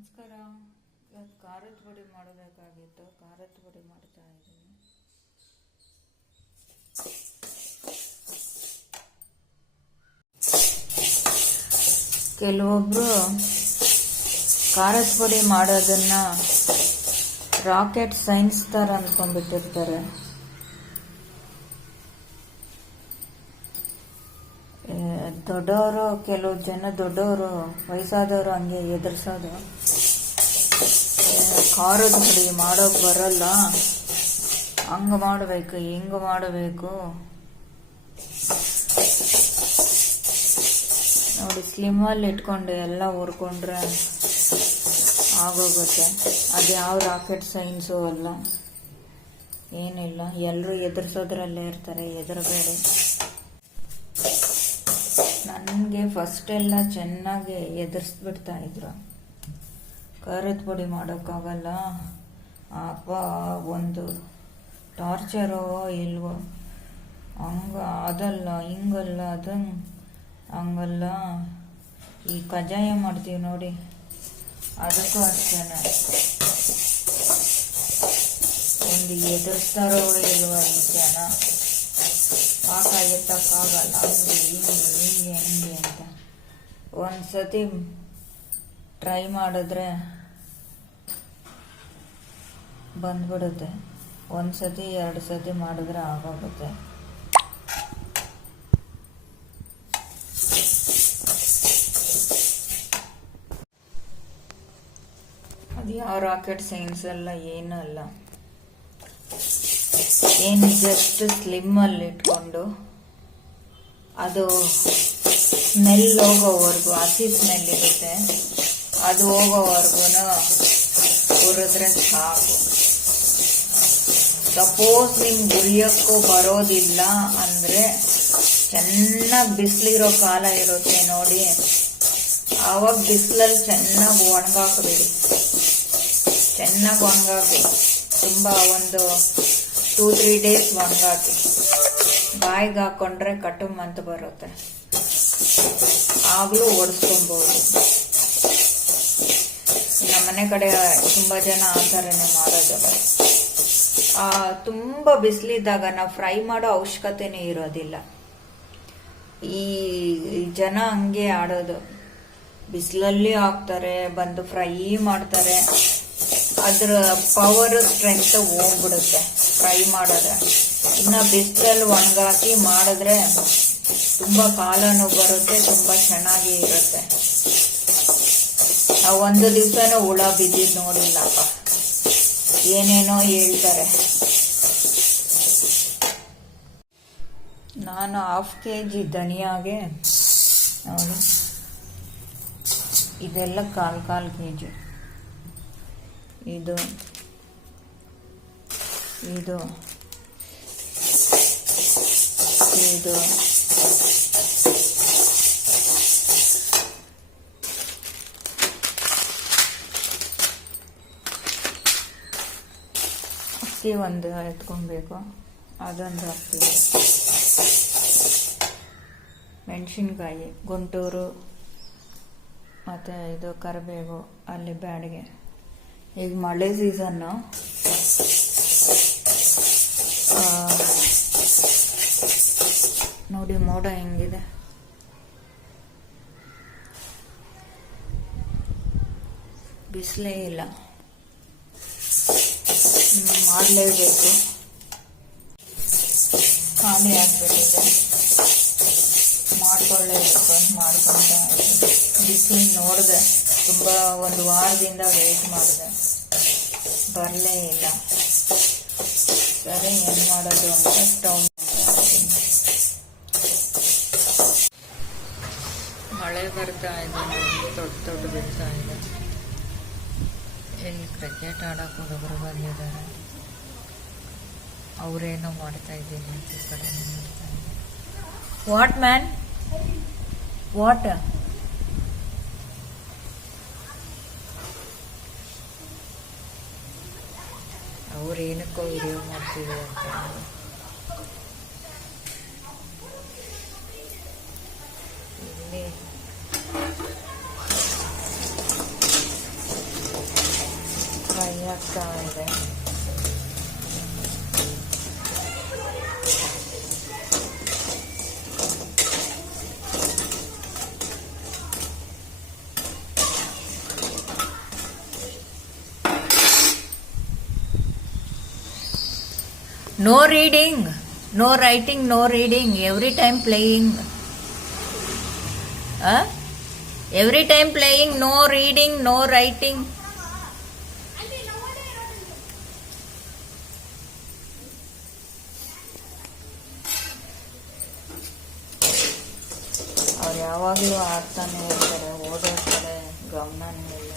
ನಮಸ್ಕಾರ. ಇವತ್ತು ಖಾರದ ಪುಡಿ ಮಾಡಬೇಕಾಗಿತ್ತು. ಖಾರದ ಪುಡಿ ಮಾಡ್ತಾ ಇದ್ದೀನಿ. ಕೆಲವೊಬ್ರು ಖಾರದ ಪುಡಿ ಮಾಡೋದನ್ನ ರಾಕೆಟ್ ಸೈನ್ಸ್ ಥರ ಅಂದ್ಕೊಂಡ್ಬಿಟ್ಟಿರ್ತಾರೆ. ದೊಡ್ಡವರು, ಕೆಲವು ಜನ ದೊಡ್ಡವರು, ವಯಸ್ಸಾದವರು ಹಂಗೆ ಎದುರಿಸೋದು, ಖಾರದ ಪುಡಿ ಮಾಡೋಕೆ ಬರಲ್ಲ, ಹಂಗೆ ಮಾಡಬೇಕು, ಹಿಂಗೆ ಮಾಡಬೇಕು. ನೋಡಿ, ಸ್ಲಿಮ್ಮಲ್ಲಿ ಇಟ್ಕೊಂಡು ಎಲ್ಲ ಹುರ್ಕೊಂಡ್ರೆ ಆಗೋಗುತ್ತೆ. ಅದು ಯಾವ ರಾಕೆಟ್ ಸೈನ್ಸು ಅಲ್ಲ, ಏನಿಲ್ಲ. ಎಲ್ಲರೂ ಎದುರಿಸೋದ್ರಲ್ಲೇ ಇರ್ತಾರೆ, ಎದುರಬೇಡಿ. ನನಗೆ ಫಸ್ಟೆಲ್ಲ ಚೆನ್ನಾಗಿ ಎದುರಿಸ್ಬಿಡ್ತಾ ಇದ್ರು. ಖಾರದ ಪುಡಿ ಮಾಡೋಕ್ಕಾಗಲ್ಲ ಅಪ್ಪ, ಒಂದು ಟಾರ್ಚರೋ ಇಲ್ವೋ, ಅದಲ್ಲ ಹಿಂಗಲ್ಲ, ಹಂಗಲ್ಲ. ಈ ಕಜ್ಜಾಯ ಮಾಡ್ತೀವಿ ನೋಡಿ, ಅದಕ್ಕೂ ಅಷ್ಟೇ ಒಂದು ಎದುರಿಸ್ತಾರೋ ಇಲ್ವೋ ಈ ಜನ. ಪಾಕ ಎತ್ತಕ್ಕಾಗಲ್ಲ, ಹಿಂಗೆ ಅಂತ. ಒಂದು ಸತಿ ಟ್ರೈ ಮಾಡಿದ್ರೆ ಬಂದ್ಬಿಡುತ್ತೆ. ಒಂದು ಸತಿ 2 ಸತಿ ಮಾಡಿದ್ರೆ ಆಗೋಗುತ್ತೆ. ಅದು ಯಾವ ರಾಕೆಟ್ ಸೈನ್ಸ್ ಅಲ್ಲ, ಏನೂ ಅಲ್ಲ. ಏನು ಜಸ್ಟ್ ಸ್ಲಿಮ್ಮಲ್ಲಿ ಇಟ್ಕೊಂಡು ಅದು ಸ್ಮೆಲ್ ಹೋಗೋವರೆಗೂ, ಹಸಿ ಸ್ಮೆಲ್ ಇರುತ್ತೆ, ಅದು ಹೋಗೋವರೆಗೂ ಹುರಿದ್ರೆ ಸಾಕು. ಸಪೋಸ್ ನಿಮ್ಗೆ ಹುರಿಯೋಕ್ಕೂ ಬರೋದಿಲ್ಲ ಅಂದರೆ ಚೆನ್ನಾಗಿ ಬಿಸಿಲಿರೋ ಕಾಲ ಇರುತ್ತೆ ನೋಡಿ, ಆವಾಗ ಬಿಸಿಲಲ್ಲಿ ಚೆನ್ನಾಗಿ ಒಣಗಾಕಬೇಡಿ. ಚೆನ್ನಾಗಿ ಒಣಗಾಕಿ, ತುಂಬ ಒಂದು 2-3 ಡೇಸ್ ಒಣಗಾಕಿ. ಬಾಯಿಗೆ ಹಾಕೊಂಡ್ರೆ ಕಟುಮ್ ಅಂತ ಬರುತ್ತೆ, ಆಗಲೂ ಒಡಿಸ್ಕೊಬೋದು. ನಮ್ಮನೆ ಕಡೆ ತುಂಬ ಜನ ಆ ಥರನೇ ಮಾಡೋದು. ತುಂಬ ಬಿಸಿಲಿದ್ದಾಗ ನಾವು ಫ್ರೈ ಮಾಡೋ ಅವಶ್ಯಕತೆನೇ ಇರೋದಿಲ್ಲ. ಈ ಜನ ಹಂಗೆ ಆಡೋದು, ಬಿಸಿಲಲ್ಲಿ ಹಾಕ್ತಾರೆ, ಬಂದು ಫ್ರೈ ಮಾಡ್ತಾರೆ. ಅದ್ರ ಪವರ್ ಸ್ಟ್ರೆಂತ್ ಹೋಗ್ಬಿಡುತ್ತೆ ಫ್ರೈ ಮಾಡಿದ್ರೆ. ಇನ್ನು ಬಿಸಿಲಲ್ಲಿ ಒಣಗಾಕಿ ಮಾಡಿದ್ರೆ ತುಂಬ ಕಾಲನೂ ಬರುತ್ತೆ, ತುಂಬ ಚೆನ್ನಾಗಿ ಇರುತ್ತೆ. ನಾವು ಒಂದು ದಿವಸನೂ ಹುಳ ಬಿದ್ದಿದ್ದು ನೋಡಿಲ್ಲಪ್ಪ, ಏನೇನೋ ಹೇಳ್ತಾರೆ. ನಾನು 1/2 kg ಧನಿಯಾಗೆ ನೋಡಿ, ಇದೆಲ್ಲ 1/4 kg. ಇದು ಇದು ಇದು ಅಕ್ಕಿ ಒಂದು ಎತ್ಕೊಬೇಕು, ಅದೊಂದು ಹಾಕ್ತೀವಿ. ಮೆಣಸಿನ್ಕಾಯಿ, ಗುಂಟೂರು, ಮತ್ತು ಇದು ಕರಿಬೇವು, ಅಲ್ಲಿ ಬ್ಯಾಡಿಗೆ. ಈಗ ಮಳೆ ಸೀಸನ್ನು, ನೋಡಿ ಮೋಡ ಹೆಂಗಿದೆ. ಬಿಸಿಲೇ ಇಲ್ಲ, ಮಾಡಲೇಬೇಕು. ಖಾಲಿ ಆಗಿಬಿಟ್ಟಿದೆ, ಮಾಡ್ಕೊಳ್ಳೇಬೇಕು ಅಂತ ಮಾಡ್ಕೊಳ್ತಾ ಇದ್ದೀನಿ. ಬಿಸಿಲು ನೋಡಿದೆ, ತುಂಬ ಒಂದು ವಾರದಿಂದ ವೆಯ್ಟ್ ಮಾಡಿದೆ, ಬರಲೇ ಇಲ್ಲ. ಸರಿ, ಏನು ಮಾಡೋದು ಅಂತ ಸ್ಟವ್. ಮಳೆ ಬರ್ತಾ ಇದೆ, ದೊಡ್ಡ ಬೀಳ್ತಾ ಇದೆ. ಇಲ್ಲಿ ಕ್ರಿಕೆಟ್ ಆಡೋಕೆ ಹುಡುಗರು ಬಂದಿದ್ದಾರೆ, ಅವರೇನೋ ಮಾಡ್ತಾ ಇದ್ದೀನಿ ಅಂತ ಈ ಕಡೆ ನೋಡ್ತಾ ಇದ್ದಾರೆ. What man, what? ಅವ್ರೇನಕ್ಕೋ ವಿಡಿಯೋ ಮಾಡ್ತೀವಿ ಅಂತ. ಇಲ್ಲಿ ಆಗ್ತಾ ಇದೆ. No reading, no writing, no reading. Every time playing. Huh? Every time playing, no reading, no writing. ಅವ್ರು ಯಾವಾಗಲೂ ಆಡ್ತಾನೆ ಇರ್ತಾರೆ, ಓದೋ ಕಡೆ ಗಮನ ಇಲ್ಲ.